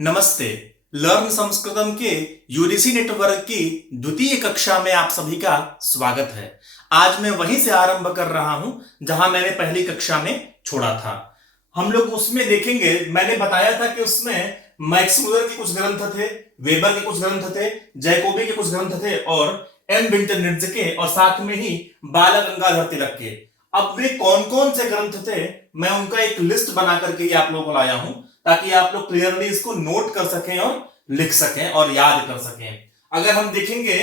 नमस्ते। लर्न संस्कृतम के UGC network की द्वितीय कक्षा में आप सभी का स्वागत है। आज मैं वहीं से आरंभ कर रहा हूं जहां मैंने पहली कक्षा में छोड़ा था। हम लोग उसमें देखेंगे, मैंने बताया था कि उसमें मैक्स मुलर के कुछ ग्रंथ थे, वेबर के कुछ ग्रंथ थे, जैकोबी के कुछ ग्रंथ थे और एम विंटरनित्ज के, और साथ में ही बाल गंगाधर तिलक के। अब वे कौन कौन से ग्रंथ थे, मैं उनका एक लिस्ट बना करके आप लोगों को लाया हूं ताकि आप लोग क्लियरली इसको नोट कर सकें और लिख सकें और याद कर सकें। अगर हम देखेंगे,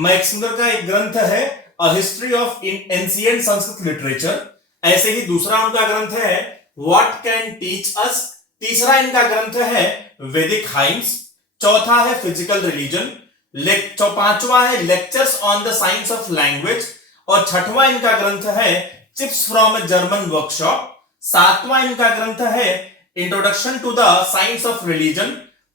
मैक्स मुलर का एक ग्रंथ है a history of ancient Sanskrit literature. ऐसे ही दूसरा उनका ग्रंथ है व्हाट कैन टीच अस। तीसरा इनका ग्रंथ है वैदिक हाइम्स। चौथा है फिजिकल रिलीजन। पांचवा है lectures on the science of language. और छठवां इनका ग्रंथ है chips from a German workshop. सातवां इनका ग्रंथ है introduction to the science of religion.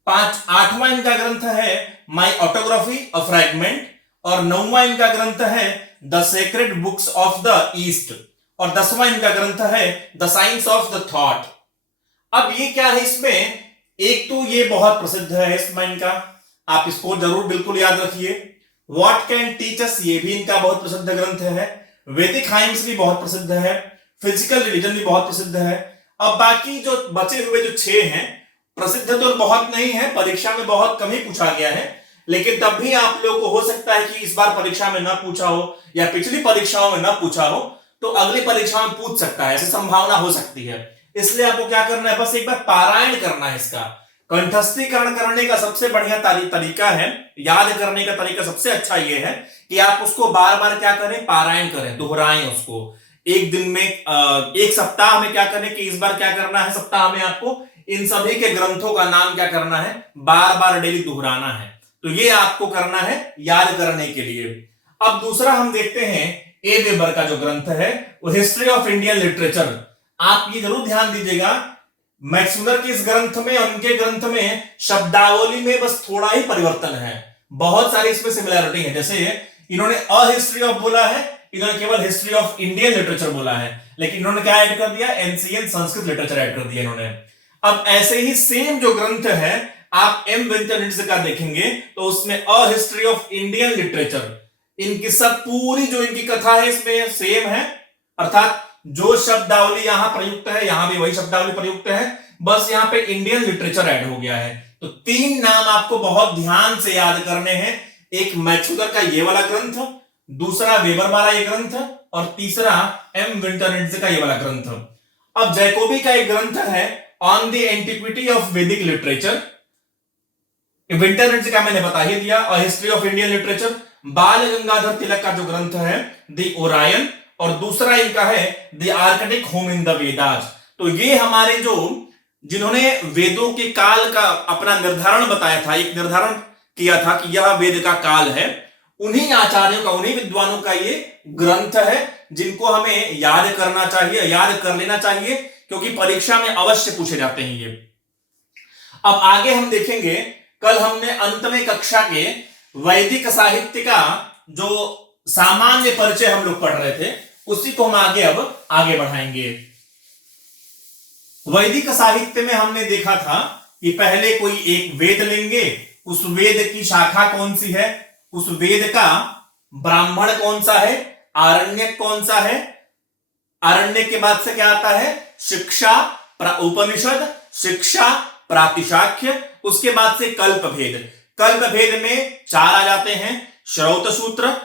आठवां इनका ग्रंथ है माई ऑटोग्राफी अ फ्रैगमेंट। और नौवां इनका ग्रंथ है the sacred books of the east. और 10वां इनका ग्रंथ है the science of the thought. अब ये क्या है इसमें, एक तो ये बहुत प्रसिद्ध है इसमें इनका, आप इसको जरूर बिल्कुल याद रखिए। व्हाट कैन टीच अस, ये भी इनका बहुत प्रसिद्ध ग्रंथ है। वैदिक हाइम्स भी बहुत प्रसिद्ध है। फिजिकल रिलीजन भी बहुत प्रसिद्ध है। अब बाकी जो बचे हुए जो 6 हैं, प्रसिद्ध तो बहुत नहीं है, परीक्षा में बहुत कम ही पूछा गया है, लेकिन तब भी आप लोगों को हो सकता है कि इस बार परीक्षा में ना पूछा हो या पिछली परीक्षाओं में ना पूछा हो, तो अगली परीक्षा में पूछ सकता है, ऐसी संभावना हो सकती है। इसलिए आपको क्या करना है, बस एक बार पारायण करना है इसका। कंठस्थीकरण करने का सबसे बढ़िया तरीका है, याद करने का तरीका सबसे अच्छा यह है कि आप उसको बार बार क्या करें, पारायण करें, दोहराएं उसको। एक दिन में एक सप्ताह में क्या करें कि इस बार क्या करना है, सप्ताह में आपको इन सभी के ग्रंथों का नाम क्या करना है, बार बार डेली दोहराना है। तो ये आपको करना है याद करने के लिए। अब दूसरा हम देखते हैं ए वेबर का जो ग्रंथ है वो हिस्ट्री ऑफ इंडियन लिटरेचर। आप ये जरूर ध्यान दीजिएगा, मैक्स मुलर के इस ग्रंथ में और उनके ग्रंथ में शब्दावली में बस थोड़ा ही परिवर्तन है, बहुत सारी इसमें सिमिलैरिटी है। जैसे इन्होंने अ हिस्ट्री ऑफ बोला है, इन्होंने केवल हिस्ट्री ऑफ इंडियन लिटरेचर बोला है, लेकिन इन्होंने क्या ऐड कर दिया, एंशिएंट संस्कृत लिटरेचर ऐड कर दिया इन्होंने। अब ऐसे ही सेम जो ग्रंथ है आप एम विंटरनित्ज का देखेंगे तो उसमें a history of Indian literature, इनकी सब पूरी जो इनकी कथा है इसमें सेम है, अर्थात जो शब्दावली यहां प्रयुक्त है यहां भी वही शब्दावली प्रयुक्त है, बस यहां पे इंडियन लिटरेचर ऐड हो गया है। तो 3 नाम आपको बहुत ध्यान से याद करने हैं, एक मैक्स मुलर का ये वाला ग्रंथ, दूसरा वेबर वाला ये ग्रंथ, और तीसरा एम विंटरनित्ज का ये वाला ग्रंथ। अब जैकोबी का एक ग्रंथ है ऑन द एंटिक्विटी ऑफ वैदिक लिटरेचर। विंटरनित्ज का मैंने बता ही दिया, और हिस्ट्री ऑफ इंडियन लिटरेचर। बाल गंगाधर तिलक का जो ग्रंथ है द ओरायन, और दूसरा इनका है the Arctic home in the Vedas. तो ये हमारे जो जिन्होंने वेदों के काल का अपना निर्धारण बताया था, एक निर्धारण किया था कि यह वेद का काल है, उन्हीं आचार्यों का, उन्हीं विद्वानों का ये ग्रंथ है, जिनको हमें याद करना चाहिए, याद कर लेना चाहिए, क्योंकि परीक्षा में अवश्य पूछे जाते हैं ये। अब आगे हम देखेंगे, कल हमने अंत में कक्षा के वैदिक साहित्य का जो सामान्य परिचय हम लोग पढ़ रहे थे, उसी को हम अब आगे बढ़ाएंगे। वैदिक साहित्य में हमने देखा था कि पहले कोई एक वेद लेंगे, उस वेद की शाखा कौन सी है, उस वेद का ब्राह्मण कौन सा है, आरण्यक कौन सा है, आरण्यक के बाद से क्या आता है, शिक्षा, उपनिषद, शिक्षा, प्रातिशाख्य, उसके बाद से कल्प भेद। कल्प भेद में 4 आ जाते हैं, श्रौत सूत्र,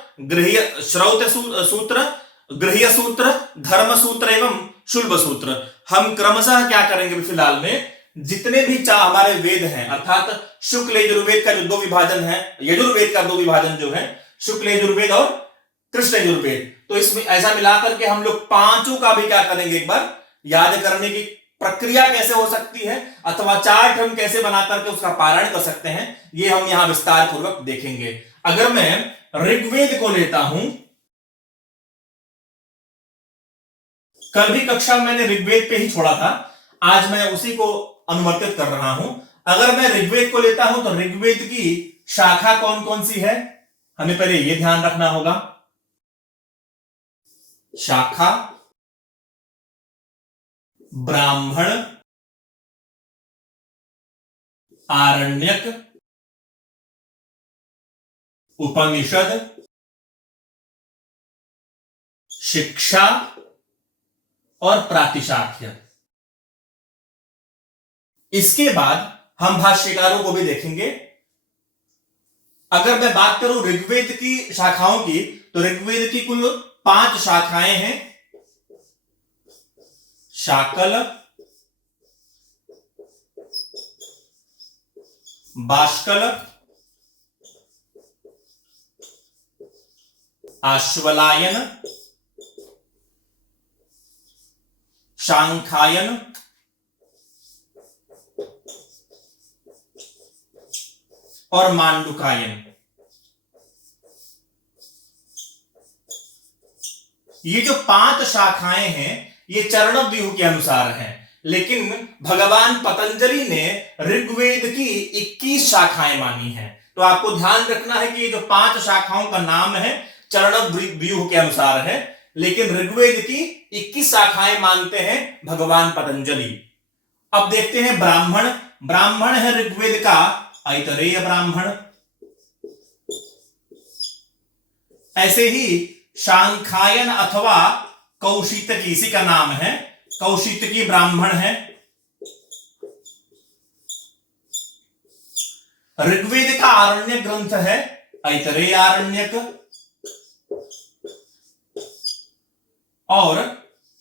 गृह्य सूत्र, धर्म सूत्र एवं शुल्ब सूत्र। हम क्रमशः क्या करेंगे फिलहाल में, जितने भी हमारे वेद हैं, अर्थात शुक्ल यजुर्वेद का जो 2 विभाजन है, यजुर्वेद का 2 विभाजन जो है, शुक्ल यजुर्वेद और कृष्ण यजुर्वेद, तो इसमें ऐसा मिलाकर के हम लोग पांचों का भी क्या करेंगे, एक बार याद करने की प्रक्रिया कैसे हो सकती है, अथवा चार्ट हम कैसे बना करके उसका पारायण कर सकते हैं, ये हम यहां विस्तार पूर्वक देखेंगे। अगर मैं ऋग्वेद को लेता हूं, कल भी कक्षा में मैंने ऋग्वेद पे ही छोड़ा था, आज मैं उसी को अनुवर्तित कर रहा हूं। अगर मैं ऋग्वेद को लेता हूं तो ऋग्वेद की शाखा कौन कौन सी है, हमें पहले यह ध्यान रखना होगा। शाखा, ब्राह्मण, आरण्यक, उपनिषद, शिक्षा और प्रातिशाख्य। इसके बाद हम भाष्यकारों को भी देखेंगे। अगर मैं बात करूं ऋग्वेद की शाखाओं की, तो ऋग्वेद की कुल 5 शाखाएं हैं। शाकल, बाष्कल, आश्वलायन, शांखायन और मांडुकायन। ये जो 5 शाखाएं हैं ये चरणव्यूह के अनुसार हैं, लेकिन भगवान पतंजलि ने ऋग्वेद की 21 शाखाएं मानी हैं। तो आपको ध्यान रखना है कि ये जो 5 शाखाओं का नाम है चरणव्यूह के अनुसार है, लेकिन ऋग्वेद की 21 शाखाएं मानते हैं भगवान पतंजलि। अब देखते हैं ब्राह्मण। ब्राह्मण है ऋग्वेद का ऐतरेय ब्राह्मण। ऐसे ही शांखायन अथवा कौशितकी, इसी का नाम है, कौशितकी ब्राह्मण है। ऋग्वेद का आरण्य ग्रंथ है ऐतरेय आरण्यक, और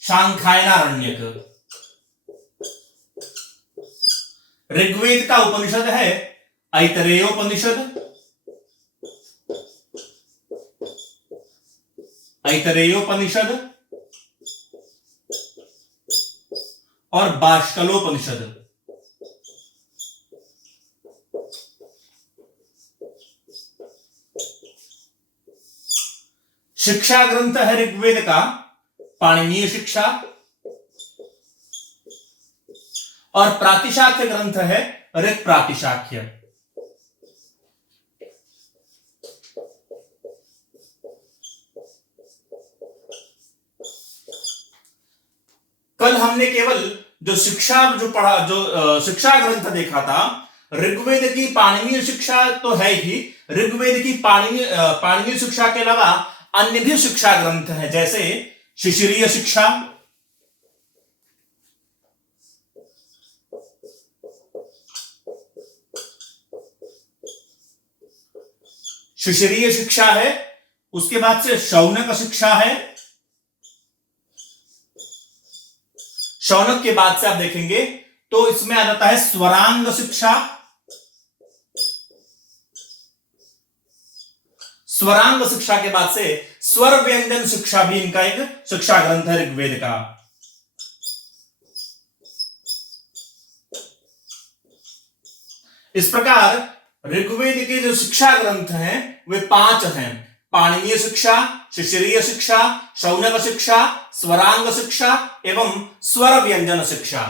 शांखायनारण्यक। ऋग्वेद का उपनिषद है ऐतरेयोपनिषद, ऐतरेयोपनिषद और बाष्कलोपनिषद। शिक्षा ग्रंथ है ऋग्वेद का पाणिनीय शिक्षा, और प्रातिशाख्य ग्रंथ है ऋग प्रातिशाख्य। कल हमने केवल जो शिक्षा शिक्षा ग्रंथ देखा था। ऋग्वेद की पाणिनीय शिक्षा तो है ही, ऋग्वेद की पाणिनीय शिक्षा के अलावा अन्य भी शिक्षा ग्रंथ हैं, जैसे शिशिरीय शिक्षा, शिशिरीय शिक्षा है। उसके बाद से शौनक शिक्षा है। शौनक के बाद से आप देखेंगे तो इसमें आ जाता है स्वरांग शिक्षा। स्वरांग शिक्षा के बाद से स्वर व्यंजन शिक्षा भी इनका एक शिक्षा ग्रंथ है ऋग्वेद का। इस प्रकार ऋग्वेद के जो शिक्षा ग्रंथ हैं वे 5 हैं: पाणिनीय शिक्षा, शिशिरीय शिक्षा, शौनक शिक्षा, स्वरांग शिक्षा एवं स्वर व्यंजन शिक्षा।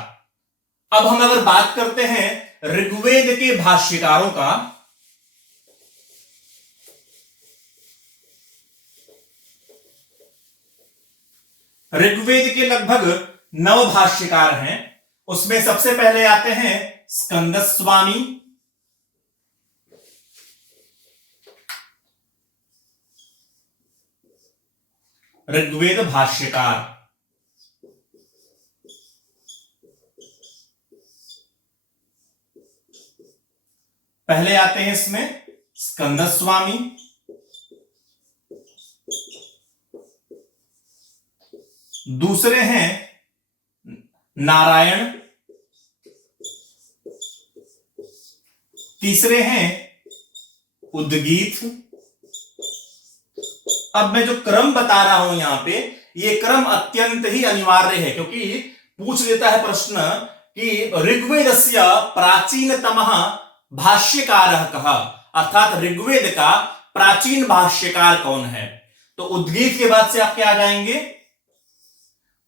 अब हम अगर बात करते हैं ऋग्वेद के भाष्यकारों का, ऋग्वेद के लगभग 9 भाष्यकार हैं। उसमें सबसे पहले आते हैं स्कंदस्वामी, ऋग्वेद भाष्यकार। पहले आते हैं इसमें स्कंदस्वामी, दूसरे हैं नारायण, तीसरे हैं उद्गीत। अब मैं जो क्रम बता रहा हूं यहां पे, ये क्रम अत्यंत ही अनिवार्य है, क्योंकि पूछ लेता है प्रश्न कि ऋग्वेदस्य प्राचीनतमः भाष्यकारः कः, अर्थात ऋग्वेद का प्राचीन भाष्यकार कौन है। तो उद्गीत के बाद से आप क्या आ जाएंगे,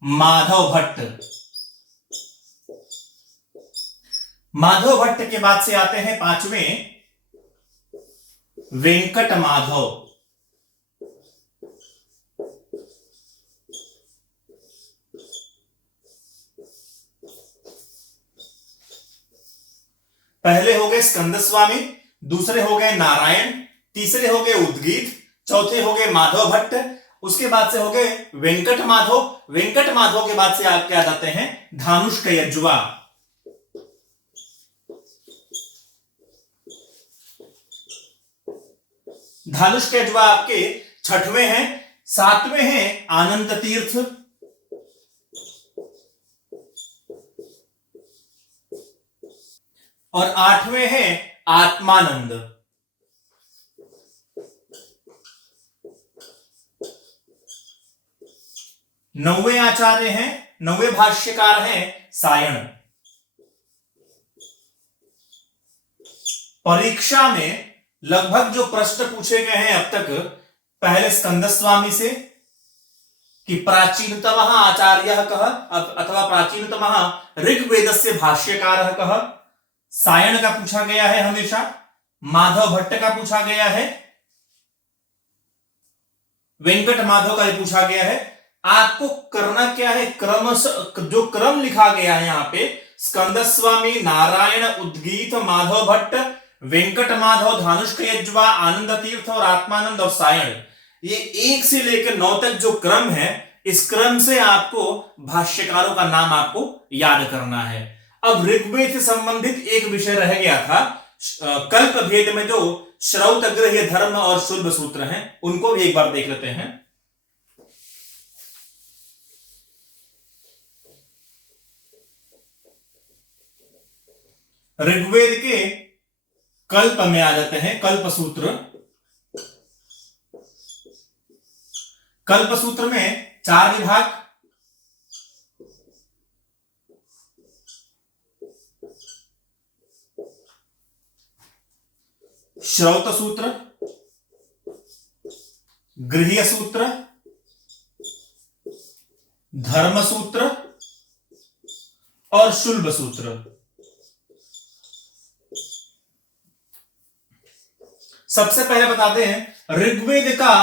माधव भट्ट। माधव भट्ट के बाद से आते हैं 5वें वेंकट माधव। पहले हो गए गए स्कंद स्वामी, दूसरे हो गए नारायण, तीसरे हो गए उद्गीत, चौथे हो गए माधव भट्ट, उसके बाद से हो गए वेंकट माधव, वेंकट माधव के बाद से आप क्या जाते हैं धानुष यज्वा। धानुष यज्वा आपके छठवें हैं। सातवें हैं आनंद तीर्थ, और आठवें हैं आत्मानंद। नौवें आचार्य हैं, नौवें भाष्यकार हैं सायण। परीक्षा में लगभग जो प्रश्न पूछे गए हैं अब तक, पहले स्कंद स्वामी से कि प्राचीनतम आचार्य कह अथवा प्राचीनतम ऋग्वेदस्य भाष्यकार कह, सायण का पूछा गया है हमेशा, माधव भट्ट का पूछा गया है, वेंकट माधव का पूछा गया है। आपको करना क्या है, क्रम जो क्रम लिखा गया है यहां पे स्कंद स्वामी, नारायण, उद्गीत, माधव भट्ट, वेंकट माधव, धानुष यज्वा, आनंद तीर्थ और आत्मानंद और सायण, ये 1 से लेकर 9 तक जो क्रम है, इस क्रम से आपको भाष्यकारों का नाम आपको याद करना है। अब ऋग्वेद से संबंधित एक विषय रह गया था, कल्प भेद में जो श्रौतग्रह्य धर्म और शुल्ब सूत्र हैं, उनको भी एक बार देख लेते हैं। ऋग्वेद के कल्प में आ जाते हैं कल्प सूत्र। कल्प सूत्र में 4 विभाग, श्रौत सूत्र, गृह्य सूत्र, धर्म सूत्र और शुल्ब सूत्र। सबसे पहले बताते हैं ऋग्वेद का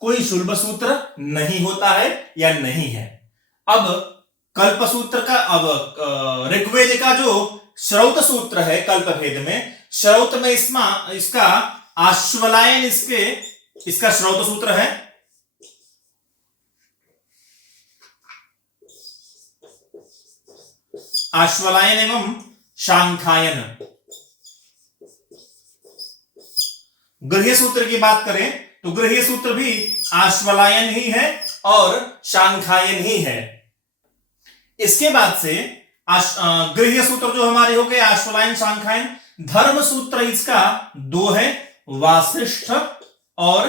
कोई शुल्ब सूत्र नहीं होता है या नहीं है। अब कल्प सूत्र का, अब ऋग्वेद का जो श्रौत सूत्र है कल्प भेद में, श्रौत में इसका आश्वलायन इसका श्रौत सूत्र है। आश्वलायन एवं शांखायन। गृह्य सूत्र की बात करें तो गृह्य सूत्र भी आश्वलायन ही है और शांखायन ही है। इसके बाद से गृह्य सूत्र जो हमारे हो गए आश्वलायन, शांखायन। धर्म सूत्र इसका 2 है, वासिष्ठ और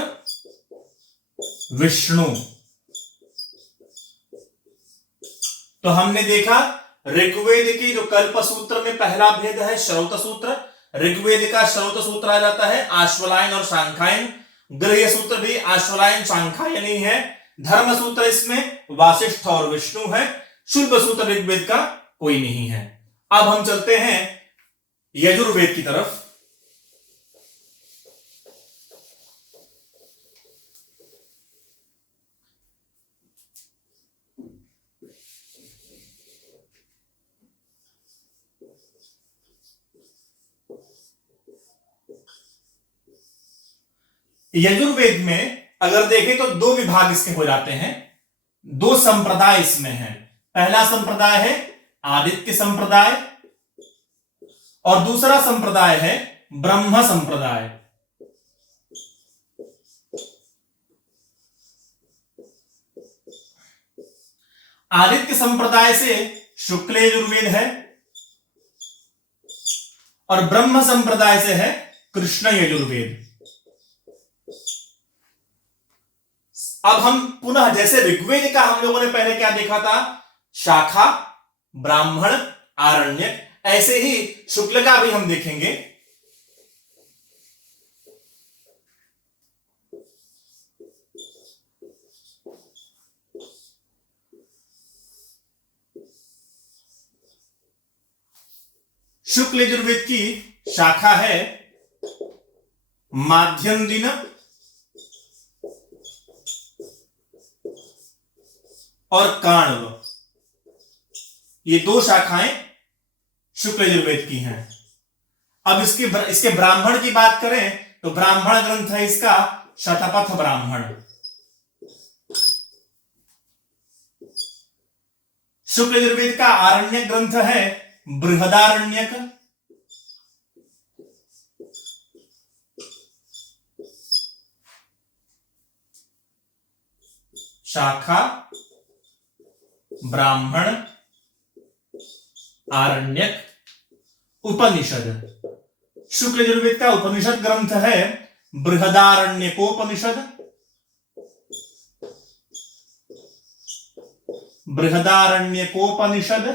विष्णु। तो हमने देखा ऋग्वेद के जो कल्प सूत्र में पहला भेद है श्रौत सूत्र। ऋग्वेद का श्रौत सूत्र आ जाता है आश्वलायन और शांखायन। गृह्य सूत्र भी आश्वलायन शांखायन ही है। धर्म सूत्र इसमें वासिष्ठ और विष्णु है। शुल्ब सूत्र ऋग्वेद का कोई नहीं है। अब हम चलते हैं यजुर्वेद की तरफ। यजुर्वेद में अगर देखें तो 2 विभाग इसके हो जाते हैं, 2 संप्रदाय इसमें हैं। पहला संप्रदाय है आदित्य संप्रदाय और दूसरा संप्रदाय है ब्रह्म संप्रदाय। आदित्य संप्रदाय से शुक्ल यजुर्वेद है और ब्रह्म संप्रदाय से है कृष्ण यजुर्वेद। अब हम पुनः जैसे ऋग्वेद का हम लोगों ने पहले क्या देखा था, शाखा, ब्राह्मण, आरण्यक, ऐसे ही शुक्ल का भी हम देखेंगे। शुक्ल यजुर्वेद की शाखा है माध्यम दिन और काण्व। ये 2 शाखाएं शुक्ल यजुर्वेद की हैं। अब इसके ब्राह्मण की बात करें तो ब्राह्मण ग्रंथ है इसका शतपथ ब्राह्मण। शुक्ल यजुर्वेद का आरण्यक ग्रंथ है बृहदारण्यक। शाखा, ब्राह्मण, आरण्यक, उपनिषद। शुक्ल यजुर्वेद का उपनिषद ग्रंथ है बृहदारण्यकोपनिषद। बृहदारण्यकोपनिषद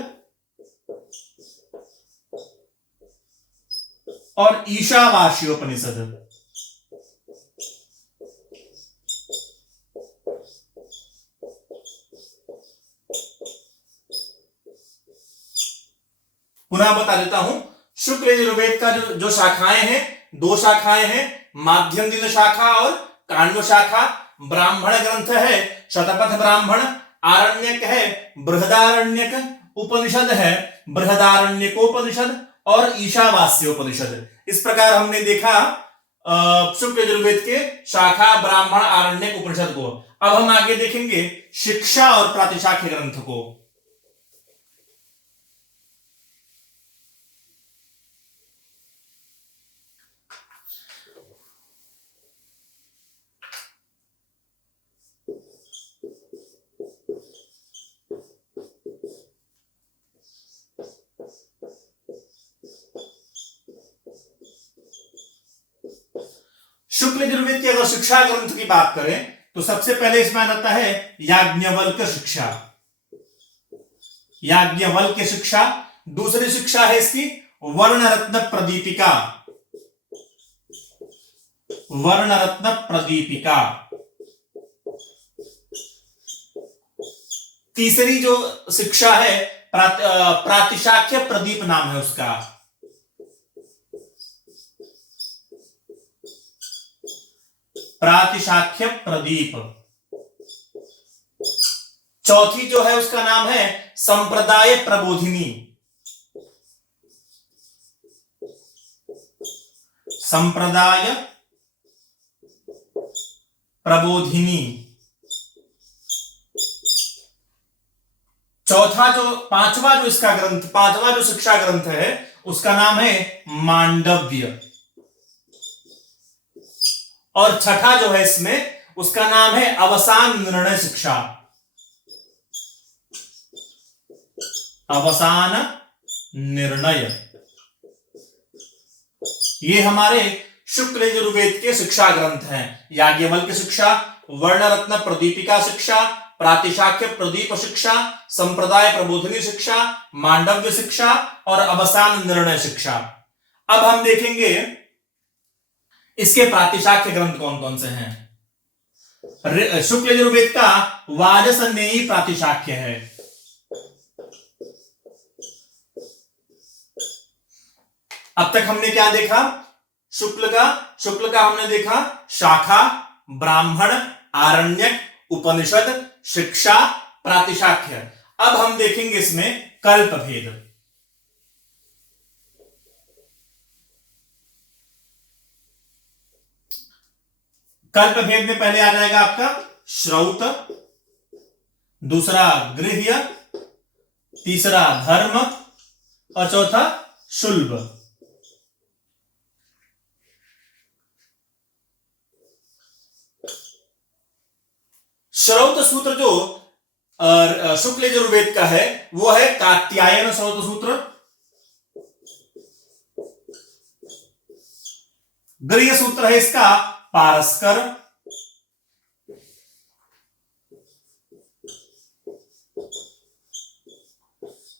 और ईशावास्योपनिषद। पुनः बता देता हूं, शुक्ल यजुर्वेद का जो शाखाएं हैं, दो शाखाएं हैं, माध्यम दिन शाखा और कांड शाखा। ब्राह्मण ग्रंथ है शतपथ ब्राह्मण, आरण्यक है बृहदारण्यक, उपनिषद है बृहदारण्यकोपनिषद और ईशावास्योपनिषद। इस प्रकार हमने देखा शुक्ल यजुर्वेद के शाखा, ब्राह्मण, आरण्यक, उपनिषद को। अब हम आगे देखेंगे शिक्षा और प्रातिशाख्य ग्रंथ को। शुक्ल यजुर्वेद की अगर शिक्षा ग्रंथ की बात करें तो सबसे पहले इसमें आता है याज्ञवल्क्य शिक्षा। याज्ञवल्क्य शिक्षा। दूसरी शिक्षा है इसकी वर्णरत्न प्रदीपिका। वर्णरत्न प्रदीपिका। तीसरी जो शिक्षा है प्रातिशाख्य प्रदीप नाम है उसका। प्रातिशाख्य प्रदीप। चौथी जो है उसका नाम है संप्रदाय प्रबोधिनी। संप्रदाय प्रबोधिनी। चौथा जो पांचवा जो इसका ग्रंथ, पांचवा जो शिक्षा ग्रंथ है उसका नाम है मांडव्य। और छठा जो है इसमें उसका नाम है अवसान निर्णय शिक्षा। अवसान निर्णय। ये हमारे शुक्ल यजुर्वेद के शिक्षा ग्रंथ हैं। याज्ञवल्क्य शिक्षा, वर्णरत्न प्रदीपिका शिक्षा, प्रातिशाख्य प्रदीप शिक्षा, संप्रदाय प्रबोधिनी शिक्षा, मांडव्य शिक्षा और अवसान निर्णय शिक्षा। अब हम देखेंगे इसके प्रातिशाख्य ग्रंथ कौन कौन से हैं। शुक्ल यजुर्वेद का वाजसनेयी प्रातिशाख्य है। अब तक हमने क्या देखा? शुक्ल का हमने देखा शाखा, ब्राह्मण, आरण्यक, उपनिषद, शिक्षा, प्रातिशाख्य। अब हम देखेंगे इसमें कल्प भेद। कल्प भेद में पहले आ जाएगा आपका श्रौत, दूसरा गृह्य, तीसरा धर्म और चौथा शुल्ब। श्रौत सूत्र जो शुक्ल यजुर्वेद का है वो है कात्यायन श्रौत सूत्र। गृह्य सूत्र है इसका पारस्कर।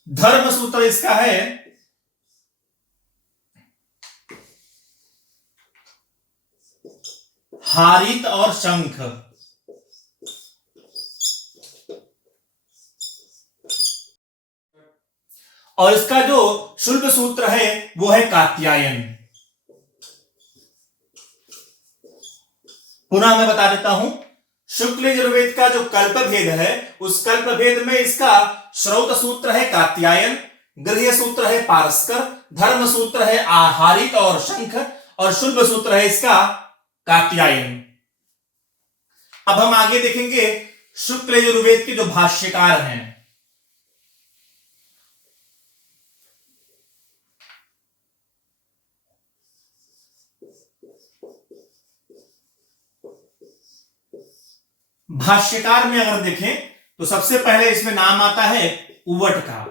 धर्म सूत्र इसका है हारित और शंख। और इसका जो शुल्ब सूत्र है वो है कात्यायन। पुनः मैं बता देता हूं, शुक्ल यजुर्वेद का जो कल्प भेद है उस कल्प भेद में इसका श्रौत सूत्र है कात्यायन, गृह्य सूत्र है पारस्कर, धर्म सूत्र है आहारित और शंख, और शुल्ब सूत्र है इसका कात्यायन। अब हम आगे देखेंगे शुक्ल यजुर्वेद के जो भाष्यकार हैं। भाष्यकार में अगर देखें तो सबसे पहले इसमें नाम आता है उवट का।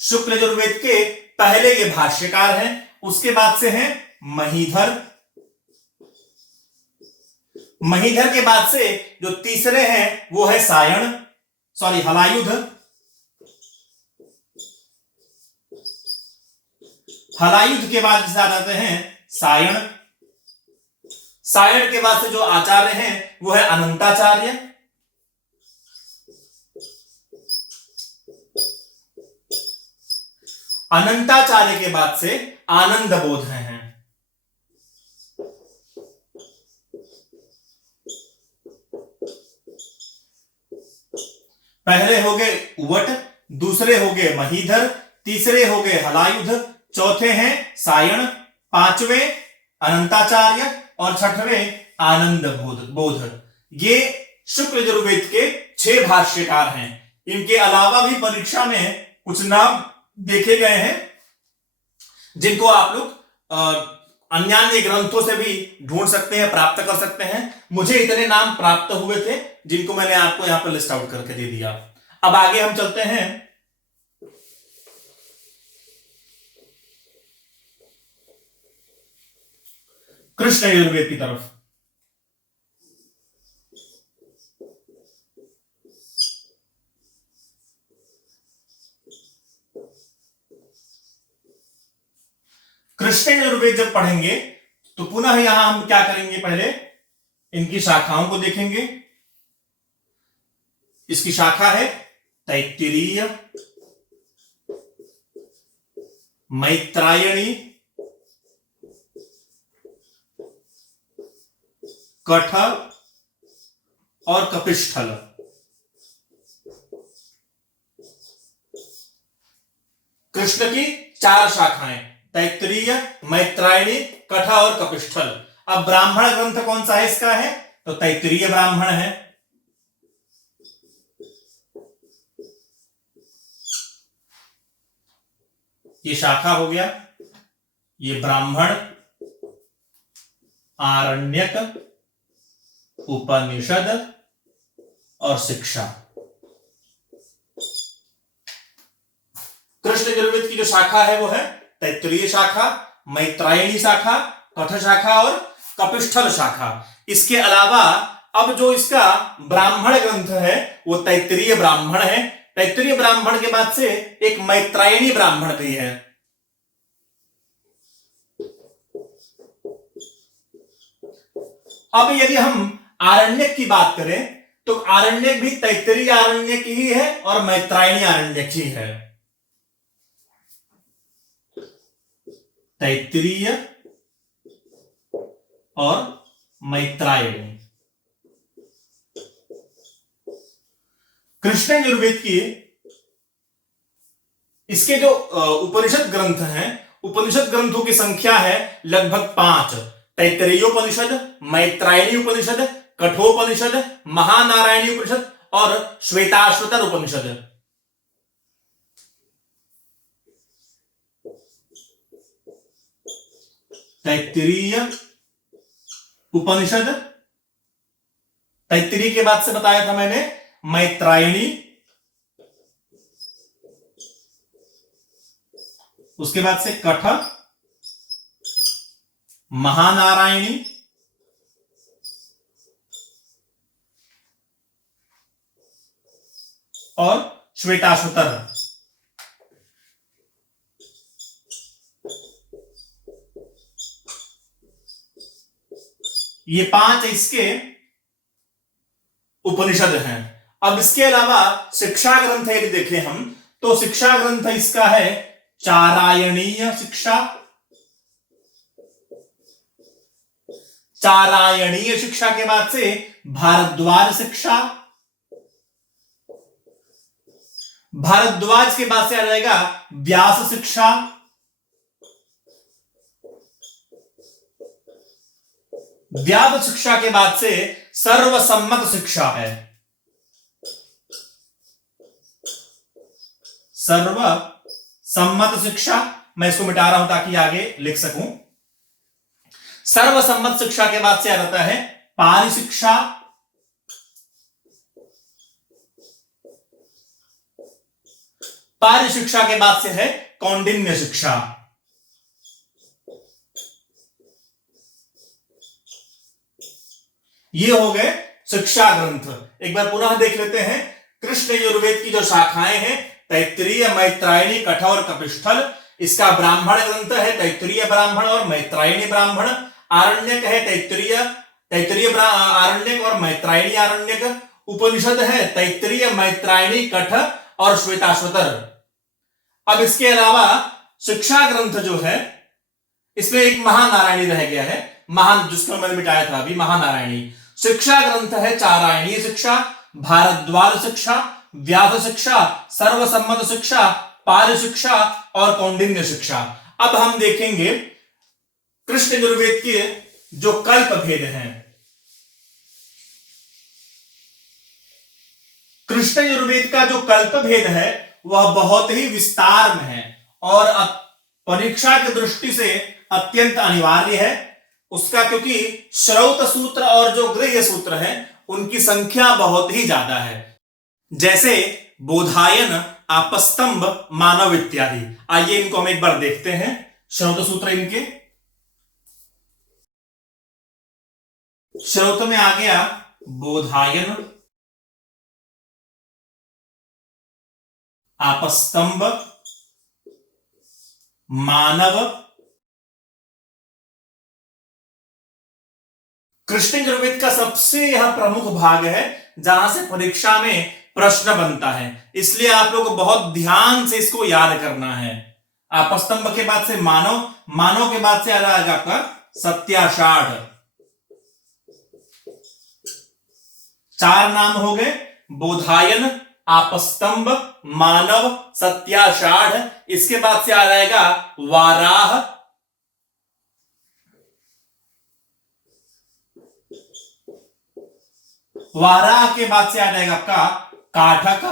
शुक्ल यजुर्वेद के पहले ये भाष्यकार हैं, उसके बाद से हैं महीधर। महीधर के बाद से जो तीसरे हैं वो है हलायुध। हलायुध के बाद आ जाते हैं सायण। सायण के बाद से जो आचार्य हैं वो है अनंताचार्य। अनंताचार्य के बाद से आनंद बोध हैं। पहले हो गए उवट, दूसरे हो गए महीधर, तीसरे हो गए हलायुध, चौथे हैं सायण, पांचवें अनंताचार्य और छठवें आनंद बोध। ये शुक्ल यजुर्वेद के 6 भाष्यकार हैं। इनके अलावा भी परीक्षा में कुछ नाम देखे गए हैं जिनको आप लोग अन्य ग्रंथों से भी ढूंढ सकते हैं, प्राप्त कर सकते हैं। मुझे इतने नाम प्राप्त हुए थे जिनको मैंने आपको यहां पर लिस्ट आउट करके दे दिया। अब आगे हम चलते हैं कृष्ण यजुर्वेद की तरफ। कृष्ण यजुर्वेद जब पढ़ेंगे तो पुनः यहां हम क्या करेंगे, पहले इनकी शाखाओं को देखेंगे। इसकी शाखा है तैत्तिरीय, मैत्रायणी, कठ और कपिष्ठल। कृष्ण की 4 शाखाएं, तैत्तिरीय, मैत्रायणी, कठ और कपिष्ठल। अब ब्राह्मण ग्रंथ कौन सा है इसका है, तो तैत्तिरीय ब्राह्मण है। ये शाखा हो गया। ये ब्राह्मण, आरण्यक, उपनिषद और शिक्षा। कृष्ण यजुर्वेद की जो शाखा है वो है तैत्तिरीय शाखा, मैत्रायणी शाखा, कठ शाखा और कपिष्ठल शाखा। इसके अलावा अब जो इसका ब्राह्मण ग्रंथ है वो तैत्तिरीय ब्राह्मण है। तैत्तिरीय ब्राह्मण के बाद से एक मैत्रायणी ब्राह्मण भी है। अब यदि हम आरण्यक की बात करें तो आरण्यक भी तैत्तिरीय आरण्यक ही है और मैत्रायणी आरण्यक ही है। तैत्तिरीय और मैत्रायणी। कृष्ण यजुर्वेद की इसके जो उपनिषद ग्रंथ हैं, उपनिषद ग्रंथों की संख्या है लगभग 5। तैत्तिरीयोपनिषद, मैत्रायणी उपनिषद, कठोपनिषद, महानारायणी उपनिषद और श्वेताश्वतर उपनिषद। तैत्तिरीय उपनिषद, तैत्तिरीय के बाद से बताया था मैंने मैत्रायणी, उसके बाद से कठ, महानारायणी और श्वेताश्वतर। ये 5 इसके उपनिषद हैं। अब इसके अलावा शिक्षा ग्रंथ यदि देखें हम तो शिक्षा ग्रंथ इसका है चारायणीय शिक्षा। चारायणीय शिक्षा के बाद से भारद्वाज शिक्षा। भारद्वाज के बाद से आ जाएगा व्यास शिक्षा। व्याध शिक्षा के बाद से सर्वसम्मत शिक्षा है। सर्वसम्मत शिक्षा, मैं इसको मिटा रहा हूं ताकि आगे लिख सकूं। सर्वसम्मत शिक्षा के बाद से आ जाता है पारि शिक्षा, पारि शिक्षा के बाद से है कौंडिन्य शिक्षा। ये हो गए शिक्षा ग्रंथ। एक बार पुनः देख लेते हैं। कृष्ण यजुर्वेद की जो शाखाएं हैं, तैत्तिरीय, मैत्रायणी, कठ और कपिस्थल, इसका ब्राह्मण ग्रंथ है तैत्तिरीय ब्राह्मण और मैत्रायणी ब्राह्मण। आरण्यक है तैत्तिरीय आरण्यक और मैत्रायणी आरण्यक। उपनिषद है तैत्तिरीय, मैत्रायणी, कठ और श्वेताश्वतर। अब इसके अलावा शिक्षा ग्रंथ जो है, इसमें एक महानारायणी रह गया है, महान, जिसको मैंने मिटाया था अभी, महानारायणी। शिक्षा ग्रंथ है चारायणीय शिक्षा, भारद्वाज शिक्षा, व्याध शिक्षा, सर्वसम्मत शिक्षा, पारि शिक्षा और कौंडिन्य शिक्षा। अब हम देखेंगे कृष्ण यजुर्वेद के जो कल्प भेद हैं। कृष्ण यजुर्वेद का जो कल्प भेद है वह बहुत ही विस्तार में है और परीक्षा की दृष्टि से अत्यंत अनिवार्य है उसका, क्योंकि श्रौत सूत्र और जो गृह्य सूत्र है उनकी संख्या बहुत ही ज्यादा है। जैसे बोधायन, आपस्तंभ, मानव इत्यादि। आइए इनको हम एक बार देखते हैं, श्रौत सूत्र इनके। श्रौत में आ गया बोधायन, आपस्तंभ, मानव। कृष्ण यजुर्वेद का सबसे यह प्रमुख भाग है जहां से परीक्षा में प्रश्न बनता है, इसलिए आप लोग को बहुत ध्यान से इसको याद करना है। आपस्तंभ के बाद से मानव, मानव के बाद से आ जाएगा आपका सत्याषाढ़। चार नाम हो गए, बोधायन, आपस्तंभ, मानव, सत्याषाढ़। इसके बाद से आ जाएगा वाराह, वाराह के बाद से आ जाएगा आपका काठक।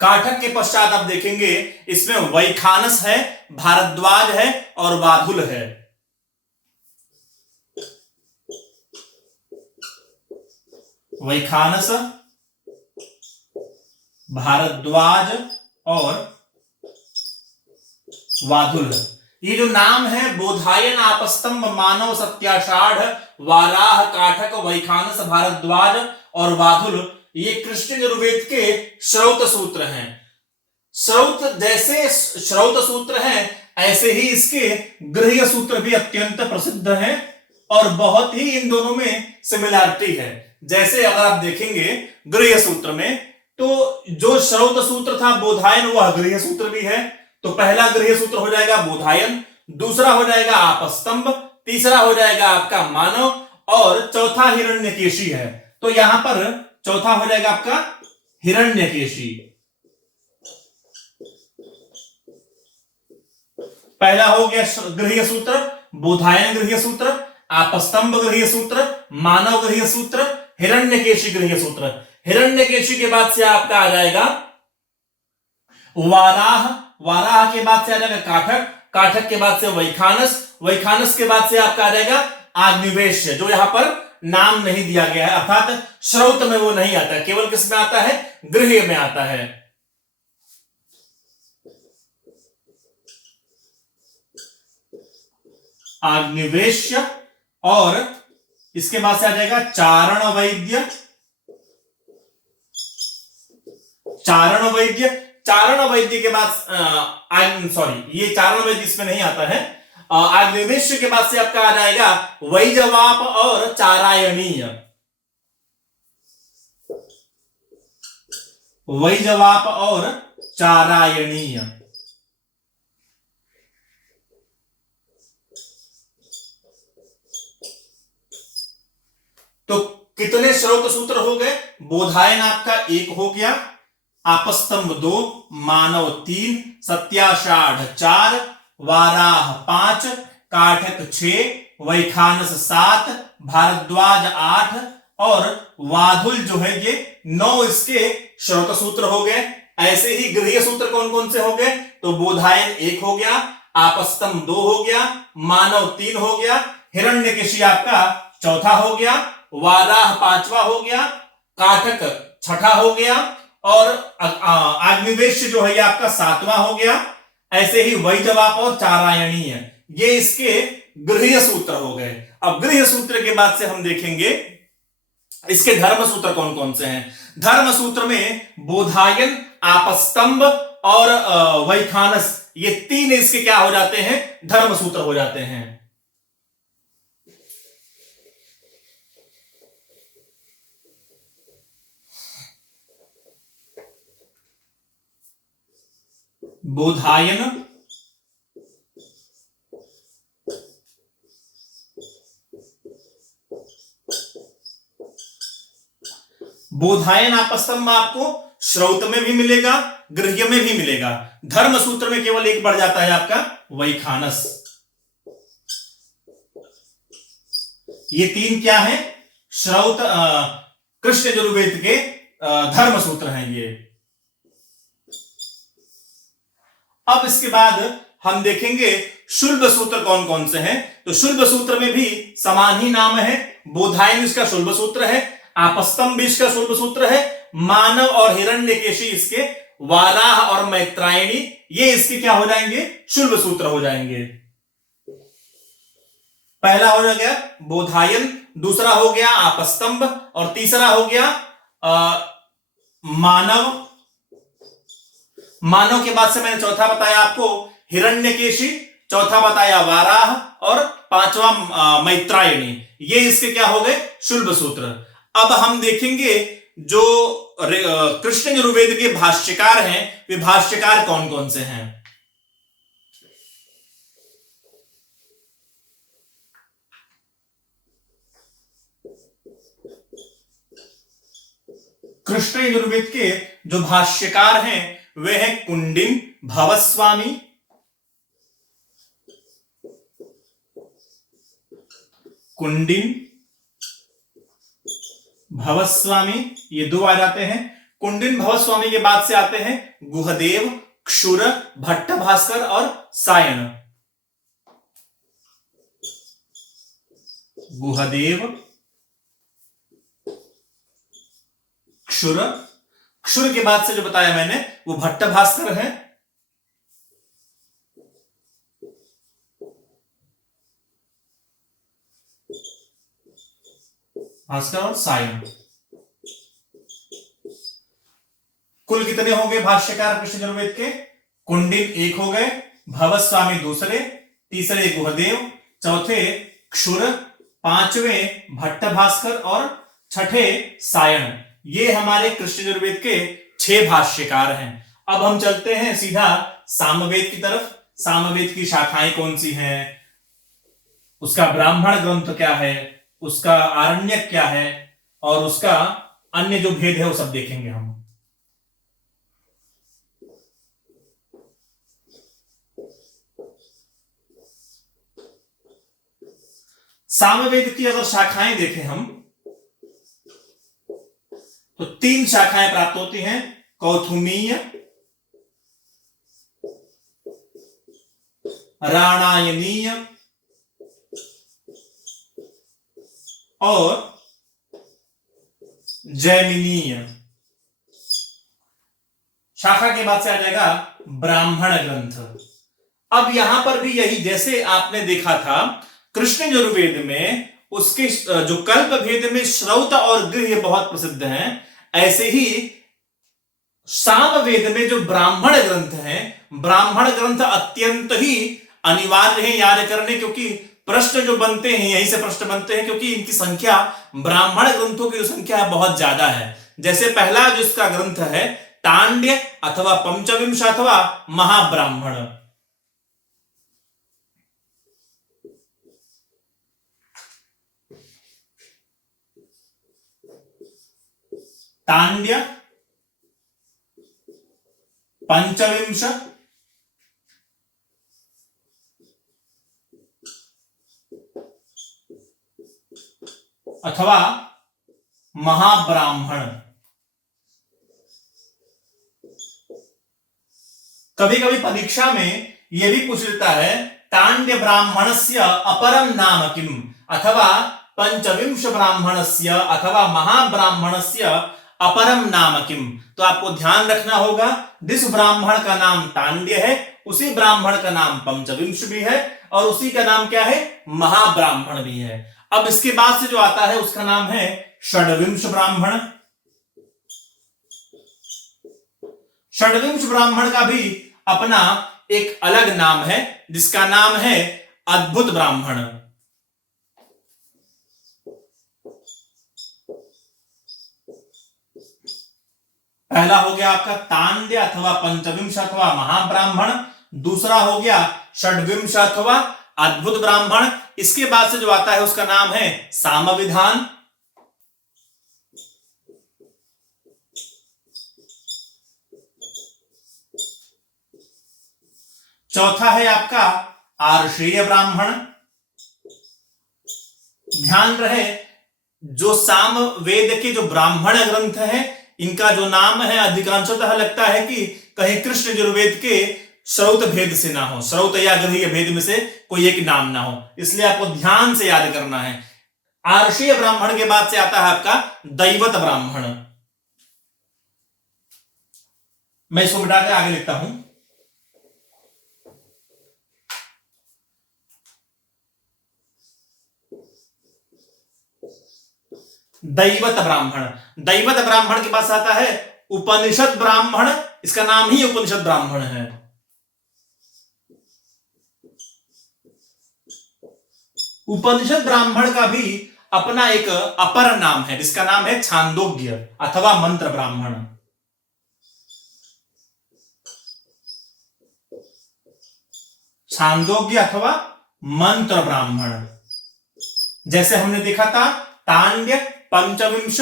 काठक के पश्चात आप देखेंगे इसमें वैखानस है, भारद्वाज है और वाधुल है। वैखानस, भारद्वाज और वाधुल। ये जो नाम है बोधायन, आपस्तंभ, मानव, सत्याषाढ़, वाराह, काठक, वैखानस, भारद्वाज और वाधुल, ये कृष्ण यजुर्वेद के श्रौत सूत्र हैं। श्रौत जैसे श्रौत सूत्र हैं ऐसे ही इसके गृह्य सूत्र भी अत्यंत प्रसिद्ध हैं और बहुत ही इन दोनों में सिमिलैरिटी है। जैसे अगर आप देखेंगे गृह्य सूत्र में, तो जो श्रौत सूत्र था बोधायन वह गृह्य सूत्र भी है। तो पहला गृह्य सूत्र हो जाएगा बोधायन, दूसरा हो जाएगा आपस्तंभ, तीसरा हो जाएगा आपका मानव और चौथा हिरण्यकेशी है। तो यहां पर चौथा हो जाएगा आपका हिरण्यकेशी। पहला हो गया गृह्य सूत्र बोधायन गृह्य सूत्र, आपस्तंभ गृह्य सूत्र, मानव गृह्य सूत्र, हिरण्यकेशी गृह्य सूत्र। हिरण्यकेशी के बाद से आपका आ जाएगा वाराह, वाराह के बाद से आ जाएगा काठक, काठक के बाद से वैखानस, वैखानस के बाद से आपका आ जाएगा आग्निवेश, जो यहां पर नाम नहीं दिया गया है, अर्थात श्रौत में वो नहीं आता, केवल किस में आता है, गृह्य में आता है। आग्निवेश्य और इसके बाद से आ जाएगा चारण वैद्य, चारण वैद्य। चारण वैद्य के बाद सॉरी ये चारण वैद्य इसमें नहीं आता है। आग्निवेश्य के बाद से आपका आ जाएगा वैजवाप और चारायणीय, वैजवाप और चारायणीय। तो कितने श्रौत सूत्र हो गए? बोधायन आपका एक हो गया, आपस्तंभ 2, मानव 3, सत्याषाढ़ 4, वाराह 5, काठक 6, वैखानस 7, भारद्वाज 8 और वाधुल जो है ये 9 इसके श्रौत सूत्र हो गए। ऐसे ही गृह्य सूत्र कौन कौन से हो गए? तो बोधायन 1 हो गया, आपस्तम 2 हो गया, मानव 3 हो गया, हिरण्यकेशी आपका चौथा हो गया, वाराह 5वां हो गया, काठक 6ठा हो गया और अग्निवेश जो है ये आपका 7वां हो गया। ऐसे ही वैजवाप और चारायणीय ये इसके गृह्य सूत्र हो गए। अब गृह्य सूत्र के बाद से हम देखेंगे इसके धर्म सूत्र कौन कौन से हैं। धर्म सूत्र में बोधायन, आपस्तंभ और वैखानस ये 3 इसके क्या हो जाते हैं? धर्म सूत्र हो जाते हैं। बोधायन, बोधायन आपस्तंभ आपको श्रौत में भी मिलेगा, गृह्य में भी मिलेगा। धर्म सूत्र में केवल एक बढ़ जाता है आपका वैखानस। ये 3 क्या है? श्रौत कृष्ण यजुर्वेद के धर्म सूत्र हैं ये। अब इसके बाद हम देखेंगे शुल्ब सूत्र कौन कौन से हैं। तो शुल्ब सूत्र में भी समान ही नाम है। बोधायन इसका शुल्ब सूत्र है, आपस्तंभ भी इसका शुल्ब सूत्र है, मानव और हिरण्यकेशी इसके, वाराह और मैत्रायणी ये इसके क्या हो जाएंगे? शुल्ब सूत्र हो जाएंगे। पहला हो गया बोधायन, दूसरा हो गया आपस्तंभ और तीसरा हो गया मानव। मानव के बाद से मैंने चौथा बताया आपको हिरण्यकेशी, चौथा बताया वाराह और 5वां मैत्रायणी। ये इसके क्या हो गए? शुल्ब सूत्र। अब हम देखेंगे जो कृष्ण यजुर्वेद के भाष्यकार हैं वे भाष्यकार कौन कौन से हैं। कृष्ण यजुर्वेद के जो भाष्यकार हैं वे हैं कुंडिन भवस्वामी, कुंडिन भवस्वामी ये 2 आ जाते हैं। कुंडिन भवस्वामी के बाद से आते हैं गुहदेव, क्षुर, भट्ट भास्कर और सायन। गुहदेव, क्षुर, क्षुर के बाद से जो बताया मैंने वो भट्ट भास्कर है। भास्कर और सायन। कुल कितने हो गए भाष्यकार कृष्ण यजुर्वेद के? कुंडिन 1 हो गए, भवस्वामी दूसरे, तीसरे गुहदेव, चौथे क्षुर, 5वें भट्ट भास्कर और 6ठे सायन। ये हमारे कृष्ण यजुर्वेद के 6 भाष्यकार हैं। अब हम चलते हैं सीधा सामवेद की तरफ। सामवेद की शाखाएं कौन सी हैं, उसका ब्राह्मण ग्रंथ क्या है, उसका आरण्यक क्या है और उसका अन्य जो भेद है वो सब देखेंगे हम। सामवेद की अगर शाखाएं देखें हम तो 3 शाखाएं प्राप्त होती हैं, कौथुमीय, राणायनीय और जैमिनीय। शाखा के बाद से आ जाएगा ब्राह्मण ग्रंथ। अब यहां पर भी यही, जैसे आपने देखा था कृष्ण यजुर्वेद में उसके जो कल्प भेद में श्रौत और गृह्य बहुत प्रसिद्ध हैं, ऐसे ही सामवेद में जो ब्राह्मण ग्रंथ हैं, ब्राह्मण ग्रंथ अत्यंत ही अनिवार्य है याद करने, क्योंकि प्रश्न जो बनते हैं यहीं से प्रश्न बनते हैं, क्योंकि इनकी संख्या, ब्राह्मण ग्रंथों की जो संख्या है बहुत ज्यादा है। जैसे पहला जो इसका ग्रंथ है तांड्य अथवा पंचविंश अथवा महाब्राह्मण। तांड्य, पंचविंश, अथवा महाब्राह्मण। कभी कभी परीक्षा में यह भी पूछ लेता है तांड्य ब्राह्मणस्य अपरम नाम किम, अथवा पंचविंश ब्राह्मणस्य अथवा महाब्राह्मणस्य अपरम नाम किम। तो आपको ध्यान रखना होगा जिस ब्राह्मण का नाम तांड्य है उसी ब्राह्मण का नाम पंचविंश भी है और उसी का नाम क्या है, महाब्राह्मण भी है। अब इसके बाद से जो आता है उसका नाम है षड्विंश ब्राह्मण। षड्विंश ब्राह्मण का भी अपना एक अलग नाम है जिसका नाम है अद्भुत ब्राह्मण। पहला हो गया आपका तांड्य अथवा पंचविंश अथवा महाब्राह्मण, दूसरा हो गया षड्विंश अथवा अद्भुत ब्राह्मण। इसके बाद से जो आता है उसका नाम है सामविधान। चौथा है आपका आर्षेय ब्राह्मण। ध्यान रहे जो साम वेद के जो ब्राह्मण ग्रंथ है इनका जो नाम है अधिकांशतः लगता है कि कहीं कृष्ण यजुर्वेद के श्रौत भेद से ना हो, श्रौत या गृह्य भेद में से कोई एक नाम ना हो, इसलिए आपको ध्यान से याद करना है। आर्षेय ब्राह्मण के बाद से आता है आपका दैवत ब्राह्मण। मैं इसको मिटा के आगे लिखता हूं। दैवत ब्राह्मण। दैवत ब्राह्मण के पास आता है उपनिषद ब्राह्मण, इसका नाम ही उपनिषद ब्राह्मण है। उपनिषद ब्राह्मण का भी अपना एक अपर नाम है जिसका नाम है छांदोग्य अथवा मंत्र ब्राह्मण। छांदोग्य अथवा मंत्र ब्राह्मण, जैसे हमने देखा था तांड्य पंचविंश,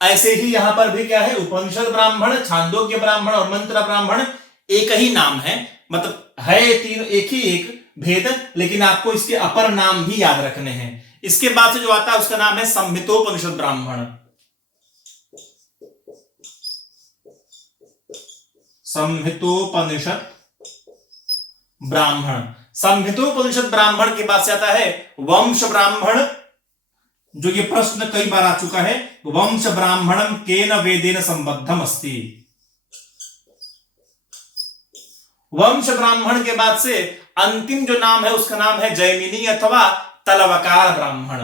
ऐसे ही यहां पर भी क्या है उपनिषद ब्राह्मण, छांदोग्य ब्राह्मण और मंत्र ब्राह्मण एक ही नाम है, मतलब है तीन एक ही एक भेद, लेकिन आपको इसके अपर नाम भी याद रखने हैं। इसके बाद से जो आता है उसका नाम है संहितोपनिषद ब्राह्मण। संहितोपनिषद ब्राह्मण। संहितोपनिषद ब्राह्मण के बाद से आता है वंश ब्राह्मण, जो ये प्रश्न कई बार आ चुका है, वंश ब्राह्मणम केन वेदेन संबद्धम अस्ति। वंश ब्राह्मण के बाद से अंतिम जो नाम है उसका नाम है जैमिनी अथवा तलवकार ब्राह्मण।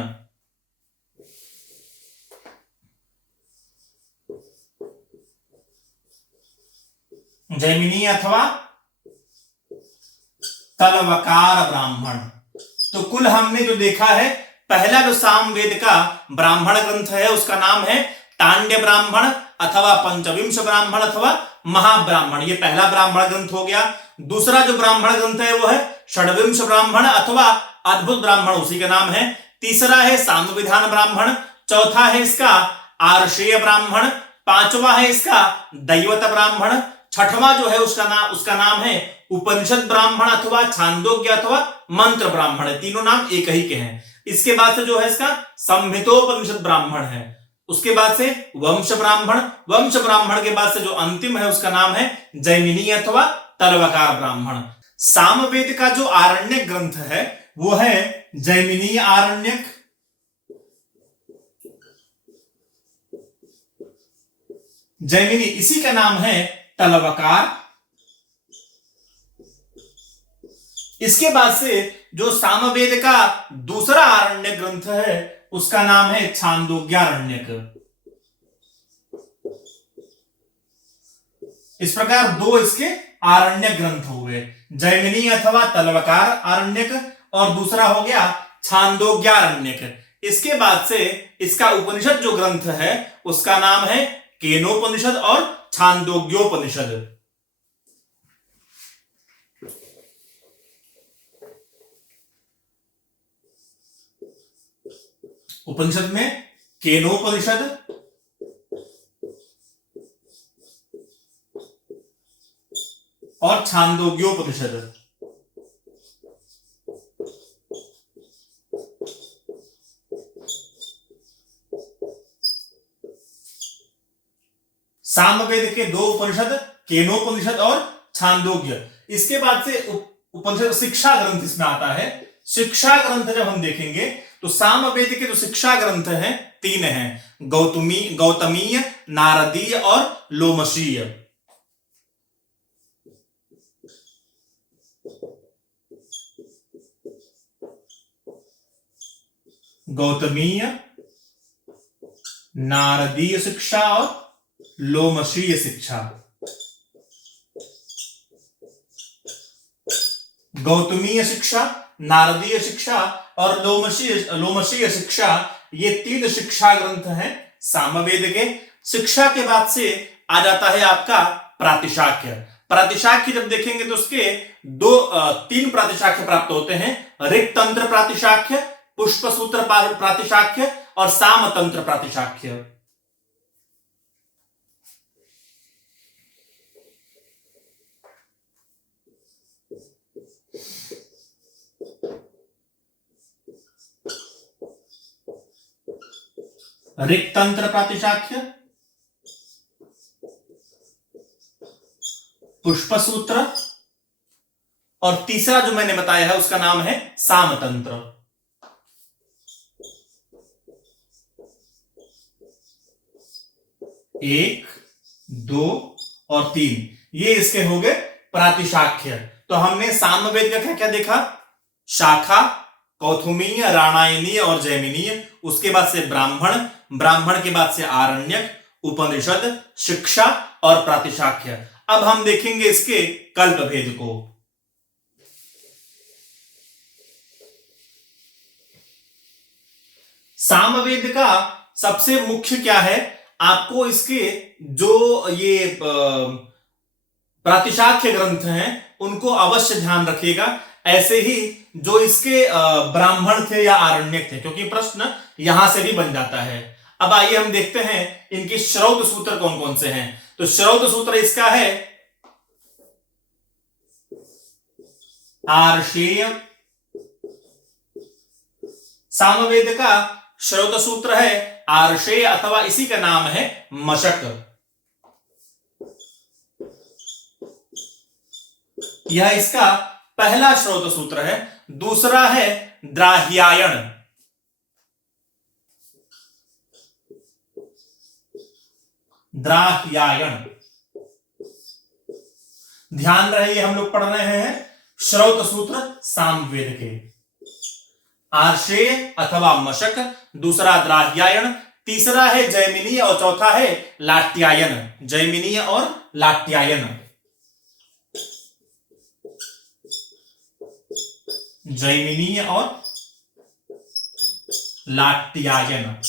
जैमिनी अथवा तलवकार ब्राह्मण। तो कुल हमने जो देखा है, पहला जो सामवेद का ब्राह्मण ग्रंथ है उसका नाम है तांड्य ब्राह्मण अथवा पंचविंश ब्राह्मण अथवा महाब्राह्मण, ये पहला ब्राह्मण ग्रंथ हो गया। दूसरा जो ब्राह्मण ग्रंथ है वो है षड्विंश ब्राह्मण अथवा अद्भुत ब्राह्मण, उसी का नाम है। तीसरा है सामविधान ब्राह्मण। चौथा है इसका आर्षेय ब्राह्मण। पांचवा है इसका दैवत ब्राह्मण। छठवां जो है उसका नाम है उपनिषद ब्राह्मण अथवा छांदोग्य अथवा मंत्र ब्राह्मण। तीनों नाम एक ही के हैं। इसके बाद से जो है इसका संहितोपनिषद ब्राह्मण है। उसके बाद से वंश ब्राह्मण। वंश ब्राह्मण के बाद से जो अंतिम है उसका नाम है जैमिनी अथवा तलवकार ब्राह्मण। सामवेद का जो आरण्यक ग्रंथ है वो है जैमिनी आरण्यक। जैमिनी, इसी का नाम है तलवकार। इसके बाद से जो सामवेद का दूसरा आरण्य ग्रंथ है उसका नाम है छांदोग्यारण्यक। इस प्रकार दो इसके आरण्य ग्रंथ हुए, जैमिनी अथवा तलवकार आरण्यक और दूसरा हो गया छांदोग्यारण्यक। इसके बाद से इसका उपनिषद जो ग्रंथ है उसका नाम है केनोपनिषद और छांदोग्योपनिषद। उपनिषद में केनोपनिषद, और छांदोग्योपनिषद। सामवेद के दो उपनिषद, केनोपनिषद और छांदोग्य। इसके बाद से उपनिषद शिक्षा ग्रंथ इसमें आता है। शिक्षा ग्रंथ जब हम देखेंगे तो सामवेद के जो शिक्षा ग्रंथ हैं तीन हैं, गौतमीय, नारदीय और लोमशीय। गौतमीय, नारदीय शिक्षा और लोमशीय शिक्षा। गौतमीय शिक्षा, नारदीय शिक्षा और लोमशीय शिक्षा, ये तीन शिक्षा ग्रंथ हैं सामवेद के। शिक्षा के बाद से आ जाता है आपका प्रातिशाख्य। प्रातिशाख्य जब देखेंगे तो उसके तीन प्रातिशाख्य प्राप्त होते हैं, ऋक्तंत्र प्रातिशाख्य, पुष्पसूत्र प्रातिशाख्य और सामतंत्र प्रातिशाख्य। ऋक्तंत्र प्रातिशाख्य, पुष्पसूत्र और तीसरा जो मैंने बताया है उसका नाम है सामतंत्र। एक, दो और तीन, ये इसके हो गए प्रातिशाख्य। तो हमने सामवेद का क्या क्या देखा, शाखा, कौथुमीय, राणायनीय और जैमिनीय। उसके बाद से ब्राह्मण, ब्राह्मण के बाद से आरण्यक, उपनिषद, शिक्षा और प्रातिशाख्य। अब हम देखेंगे इसके कल्प भेद को। सामवेद का सबसे मुख्य क्या है, आपको इसके जो ये प्रातिशाख्य ग्रंथ हैं उनको अवश्य ध्यान रखिएगा, ऐसे ही जो इसके ब्राह्मण थे या आरण्यक थे, क्योंकि प्रश्न यहां से भी बन जाता है। अब आइए हम देखते हैं इनके श्रौत सूत्र कौन कौन से हैं। तो श्रौत सूत्र इसका है आर्षेय। सामवेद का श्रौत सूत्र है आर्षेय अथवा इसी का नाम है मशक। यह इसका पहला श्रौत सूत्र है। दूसरा है द्राह्यायण। द्राह्यायण, ध्यान रहे हम लोग पढ़ रहे हैं श्रौत सूत्र सामवेद के। आर्षेय अथवा मशक, दूसरा द्राह्यायन, तीसरा है जैमिनीय और चौथा है लाट्यायन। जैमिनीय और लाट्यायन, जैमिनीय और लाट्यायन,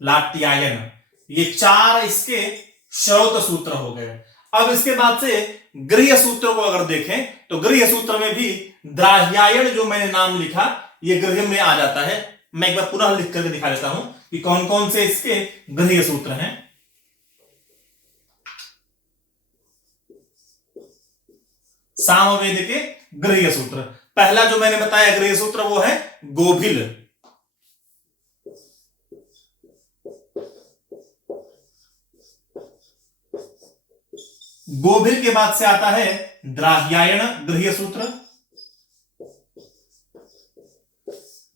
लाट्यायन, ये चार इसके श्रौत सूत्र हो गए। अब इसके बाद से गृह्य सूत्र को अगर देखें तो गृह्य सूत्र में भी द्राह्यायन जो मैंने नाम लिखा ये गृह्य में आ जाता है। मैं एक बार पुनः लिख करके दिखा देता हूं कि कौन कौन से इसके गृह्य सूत्र हैं। सामवेद के गृह्य सूत्र, पहला जो मैंने बताया गृह्य सूत्र वो है गोभिल। गोभिल के बाद से आता है द्राह्यायन गृह्य सूत्र।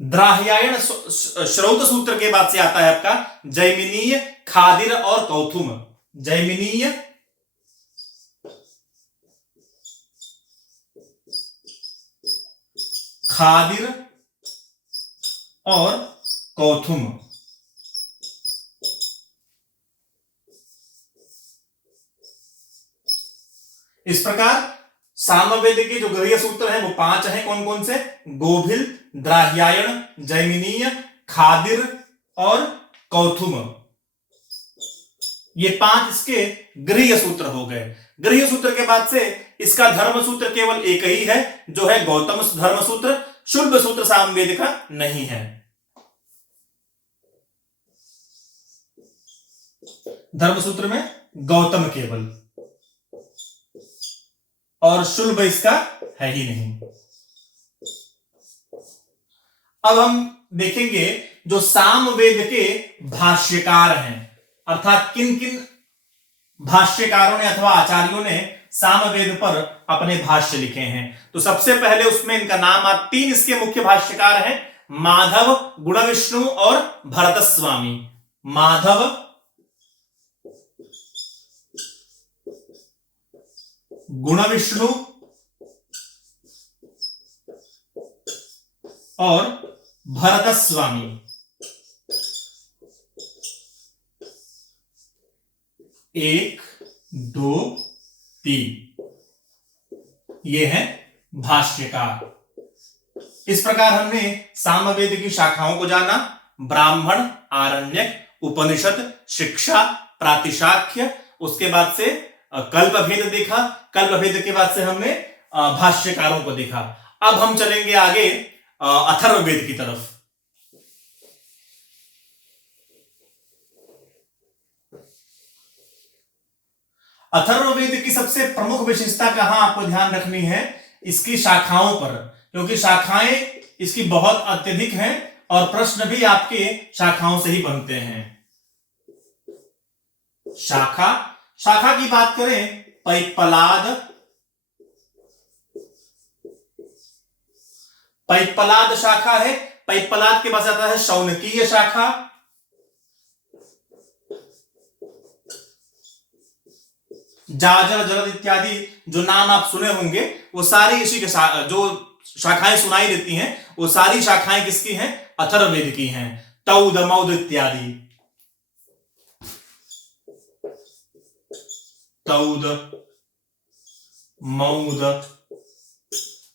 द्राह्यायन श्रौत सूत्र के बाद से आता है आपका जैमिनीय, खादिर और कौथुम। जैमिनीय, खादिर और कौथुम। इस प्रकार सामवेद के जो गृह्य सूत्र हैं वो 5 हैं। कौन कौन से? गोभिल, द्राह्यायन, जैमिनीय, खादिर और कौथुम। ये 5 इसके गृह्य सूत्र हो गए। गृह्य सूत्र के बाद से इसका धर्म सूत्र केवल एक ही है जो है गौतम धर्म सूत्र। शुल्ब सूत्र सामवेद का नहीं है। धर्म सूत्र में गौतम केवल, और शुल्ब इसका है ही नहीं। अब हम देखेंगे जो सामवेद के भाष्यकार हैं, अर्थात किन किन भाष्यकारों ने अथवा आचार्यों ने सामवेद पर अपने भाष्य लिखे हैं। तो सबसे पहले उसमें इनका नाम 3 इसके मुख्य भाष्यकार हैं, माधव, गुणविष्णु और भरतस्वामी। माधव, गुणविष्णु और भरतस्वामी। 1 2 3 ये है भाष्यकार। इस प्रकार हमने सामवेद की शाखाओं को जाना, ब्राह्मण, आरण्यक, उपनिषद, शिक्षा, प्रातिशाख्य, उसके बाद से कल्पभेद देखा, कल्पभेद के बाद से हमने भाष्यकारों को देखा। अब हम चलेंगे आगे अथर्ववेद की तरफ। अथर्ववेद की सबसे प्रमुख विशेषता कहां आपको ध्यान रखनी है, इसकी शाखाओं पर, क्योंकि शाखाएं इसकी बहुत अत्यधिक हैं और प्रश्न भी आपके शाखाओं से ही बनते हैं। शाखा की बात करें, पैपलाद शाखा है। पैपलाद के पास आता है शौनकीय शाखा, जाजर, जलद इत्यादि जो नाम आप सुने होंगे वो सारी इसी के जो शाखाएं सुनाई देती हैं वो सारी शाखाएं किसकी हैं? अथर्ववेद की हैं। तौद, मौद इत्यादि, तौद, मौद,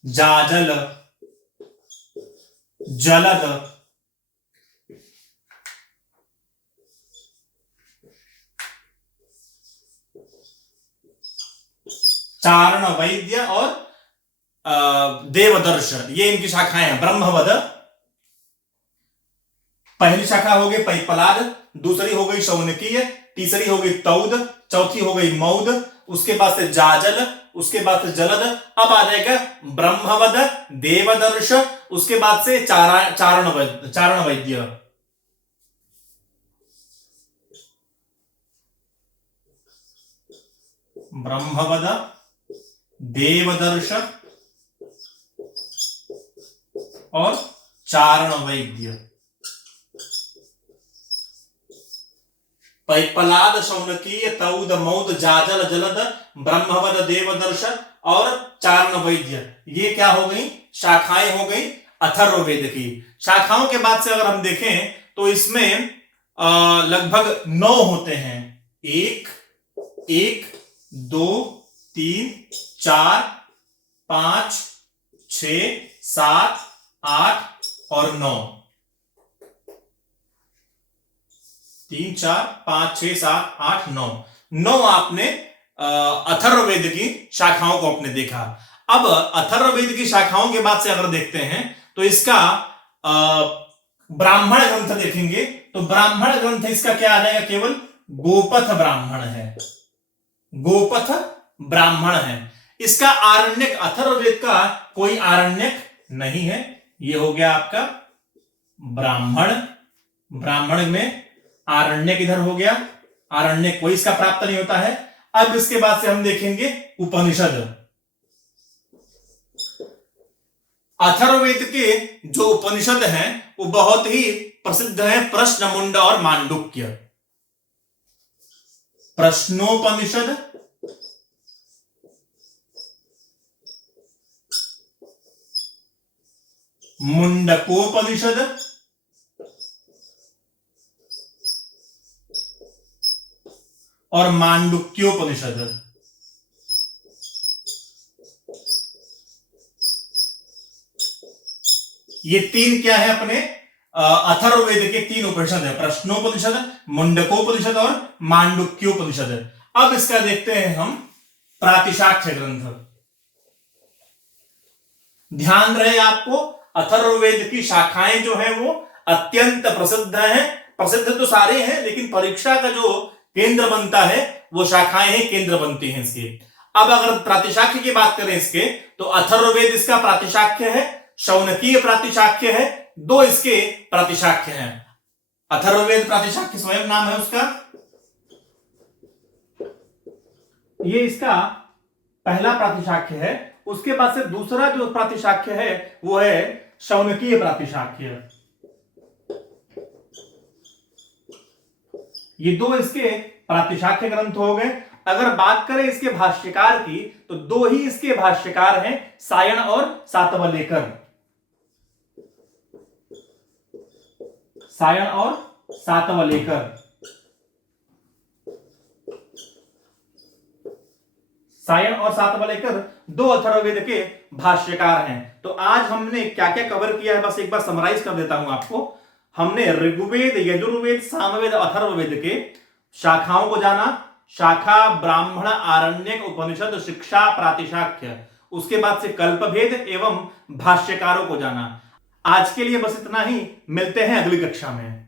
जाजल, जलद, चारण, वैद्य और देवदर्श, ये इनकी शाखाएं हैं। ब्रह्मवद पहली शाखा हो गई पैपलाद, दूसरी हो गई शौनकीय, तीसरी हो गई तौद, चौथी हो गई मौद, उसके बाद से जाजल, उसके बाद से जलद, अब आ जाएगा ब्रह्मवद, देवदर्श, उसके बाद से चारण वैद्य। ब्रह्मवद, देवदर्श और चारण वैद्य। पैपलाद, शौनकीय, तौद, मौद, जाजल, जलद, ब्रह्मवद, देवदर्श और चारण वैद्य, ये क्या हो गई? शाखाएं हो गई अथर्ववेद की। शाखाओं के बाद से अगर हम देखें तो इसमें लगभग 9 होते हैं। 1 2 3 4 5 6 7 8 और 9। 3 4 5 6 7 8 9 आपने अथर्ववेद की शाखाओं को आपने देखा। अब अथर्ववेद की शाखाओं के बाद से अगर देखते हैं तो इसका ब्राह्मण ग्रंथ देखेंगे तो ब्राह्मण ग्रंथ इसका क्या आ जाएगा? केवल गोपथ ब्राह्मण है। गोपथ ब्राह्मण है। इसका आरण्यक, अथर्ववेद का कोई आरण्यक नहीं है। यह हो गया आपका ब्राह्मण। ब्राह्मण में आरण्यक इधर हो गया, आरण्यक कोई इसका प्राप्त नहीं होता है। अब इसके बाद से हम देखेंगे उपनिषद। अथर्ववेद के जो उपनिषद हैं वो बहुत ही प्रसिद्ध हैं। प्रश्नमुंड और मांडुक्य। प्रश्नोपनिषद, मुंडकोपनिषद और मांडुक्योपनिषद। ये 3 क्या है? अपने अथर्ववेद के 3 उपनिषद है। प्रश्नोपनिषद, मुंडकोपनिषद और मांडुक्योपनिषद। अब इसका देखते हैं हम प्रातिशाख्य ग्रंथ। ध्यान रहे आपको, अथर्ववेद की शाखाएं जो हैं वो अत्यंत प्रसिद्ध हैं। प्रसिद्ध तो सारे हैं लेकिन परीक्षा का जो केंद्र बनता है वो शाखाएं हैं, केंद्र बनती हैं इसके। अब अगर प्रातिशाख्य की बात करें इसके तो अथर्ववेद इसका प्रातिशाख्य है, शौनकीय प्रातिशाख्य है, 2 इसके प्रातिशाख्य हैं। अथर्ववेद प्रातिशाख्य स्वयं नाम है उसका, ये इसका पहला प्रातिशाख्य है। उसके बाद से दूसरा जो प्रातिशाख्य है वो है शौनकीय प्रातिशाख्य। ये दो इसके प्रातिशाख्य ग्रंथ हो गए। अगर बात करें इसके भाष्यकार की तो दो ही इसके भाष्यकार हैं, सायण और सातवलेकर। सायण और सातवलेकर। सायण और सातवलेकर दो अथर्ववेद के भाष्यकार हैं। तो आज हमने क्या क्या कवर किया है बस एक बार समराइज कर देता हूं आपको। हमने ऋग्वेद, यजुर्वेद, सामवेद, अथर्ववेद के शाखाओं को जाना, शाखा, ब्राह्मण, आरण्यक, उपनिषद, शिक्षा, प्रातिशाख्य, उसके बाद से कल्पभेद एवं भाष्यकारों को जाना। आज के लिए बस इतना ही, मिलते हैं अगली कक्षा में।